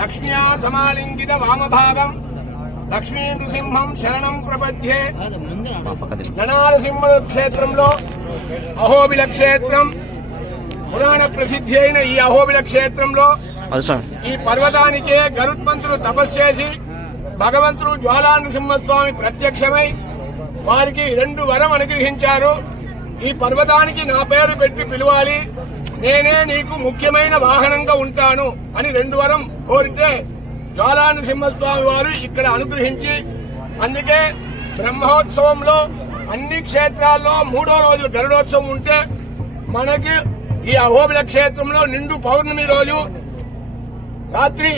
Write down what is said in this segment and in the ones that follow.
లక్ష్మ్యా సమాలింగిత వామభాగం లక్ష్మీ నృసింహం శరణం ప్రపద్యే. ననారసింహ క్షేత్రంలో అహోబిల క్షేత్రం పురాణ ప్రసిద్ధి అయిన ఈ అహోబిల క్షేత్రంలో ఈ పర్వతానికే గరుత్మంతుడు తపస్సు చేసి భగవంతుడు జ్వాలా నృసింహస్వామి ప్రత్యక్షమై వారికి 2 వరం అనుగ్రహించారు. ఈ పర్వతానికి నా పేరు పెట్టి పిలవాలి, నేనే నీకు ముఖ్యమైన వాహనంగా ఉంటాను అని 2 వరం కోరితే జ్వాలా నృసింహస్వామి వారు ఇక్కడ అనుగ్రహించి, అందుకే బ్రహ్మోత్సవంలో అన్ని క్షేత్రాల్లో 3వ రోజు గరుడోత్సవం ఉంటే మనకి ఈ అహోబిల క్షేత్రంలో నిండు పౌర్ణమి రోజు రాత్రి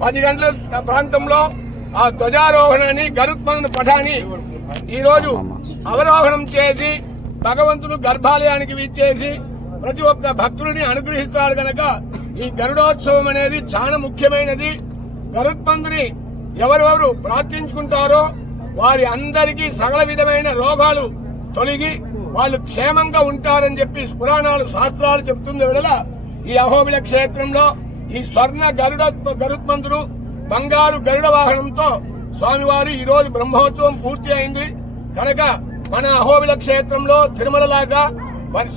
10 గంటల ప్రాంతంలో ఆ ధ్వజారోహణాన్ని గరుత్మంతుని పఠాన్ని ఈ రోజు అవరోహణం చేసి భగవంతుడు గర్భాలయానికి విచ్చేసి ప్రతి ఒక్క భక్తుడిని అనుగ్రహిస్తాడు కనుక ఈ గరుడోత్సవం అనేది చాలా ముఖ్యమైనది. గరుత్మంతుని ఎవరెవరు ప్రార్థించుకుంటారో వారి అందరికీ సకల విధమైన రోగాలు తొలగి వాళ్ళు క్షేమంగా ఉంటారని చెప్పి పురాణాలు శాస్త్రాలు చెబుతున్న వేళ ఈ అహోబిల క్షేత్రంలో ఈ స్వర్ణ గరుత్మంతుడు బంగారు గరుడ వాహనంతో స్వామివారు ఈ రోజు బ్రహ్మోత్సవం పూర్తి అయింది కనుక మన అహోబిల క్షేత్రంలో తిరుమలలాగా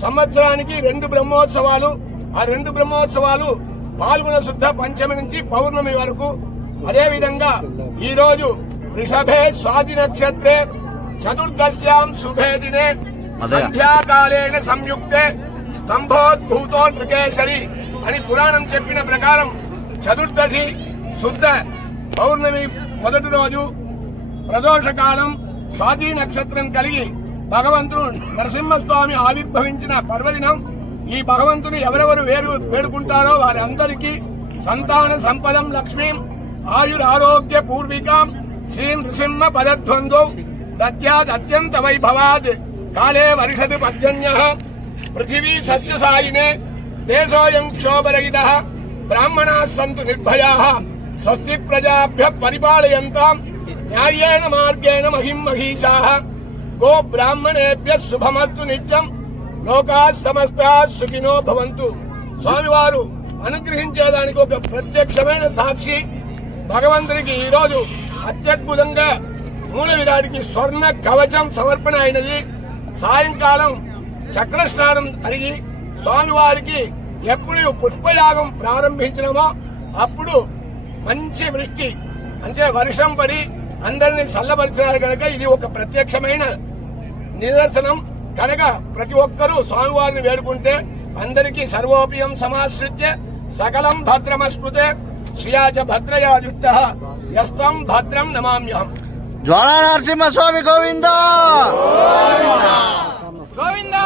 సంవత్సరానికి 2 బ్రహ్మోత్సవాలు, ఆ 2 బ్రహ్మోత్సవాలు పాల్గొన శుద్ధ పంచమి నుంచి పౌర్ణమి వరకు. అదేవిధంగా ఈ రోజు వృషభే స్వాతి నక్షత్రే చతుర్దశ్యాం శుభే దినే సంధ్యాకాలేన సంయుక్తే స్తంభోద్భూతో నృకేశరి అని పురాణం చెప్పిన ప్రకారం చతుర్దశి శుద్ధ పౌర్ణమి మొదటి రోజు ప్రదోషకాలం స్వాతి నక్షత్రం కలిగి భగవంతుడు నరసింహస్వామి ఆవిర్భవించిన పర్వదినం. ఈ భగవంతుని ఎవరెవరు వేడుకుంటారో వారందరికీ సంతాన సంపదం లక్ష్మీం ఆయురారోగ్య పూర్వికాం శ్రీం నృసింహ పదధ్వందో దద్యాద్ అత్యంత వైభవాద్ కాలే వర్షతు పర్జన్యః పృథివీ సస్యశాయినే దేశోయం క్షోభరహితః బ్రాహ్మణాः సంతు నిర్భయాः స్వస్తి ప్రజాభ్యః పరిపాలయంతాం న్యాయేన మార్గేణ మహిం మహీషాః గో బ్రాహ్మణేభ్యః శుభమస్తు నిత్యం లోకాః సమస్తాః సుఖినో భవంతు. స్వామివారు అనుగ్రహించేదానికి ఒక ప్రత్యక్షమైన సాక్షి భగవంతునికి ఈ రోజు అత్యద్భుతంగా మూల విరాటికి స్వర్ణ కవచం సమర్పణ అయినది. సాయంకాలం చక్ర స్నానం అడిగి స్వామివారికి ఎప్పుడు పుష్పయాగం ప్రారంభించినమో అప్పుడు మంచి వృష్టి అంటే వర్షం పడి అందరినీ చల్లబరిచినారు కనుక ఇది ఒక ప్రత్యక్షమైన నిదర్శనం కనుక ప్రతి ఒక్కరూ స్వామివారిని వేడుకుంటే అందరికీ సర్వోపియం సమాశ్రిత్య సకలం భద్రమస్కృతే శ్రియాచ భద్రయా యుక్తః యస్తం భద్రం నమామ్యహం. జ్వాలా నరసింహస్వామి గోవిందా గోవిందా.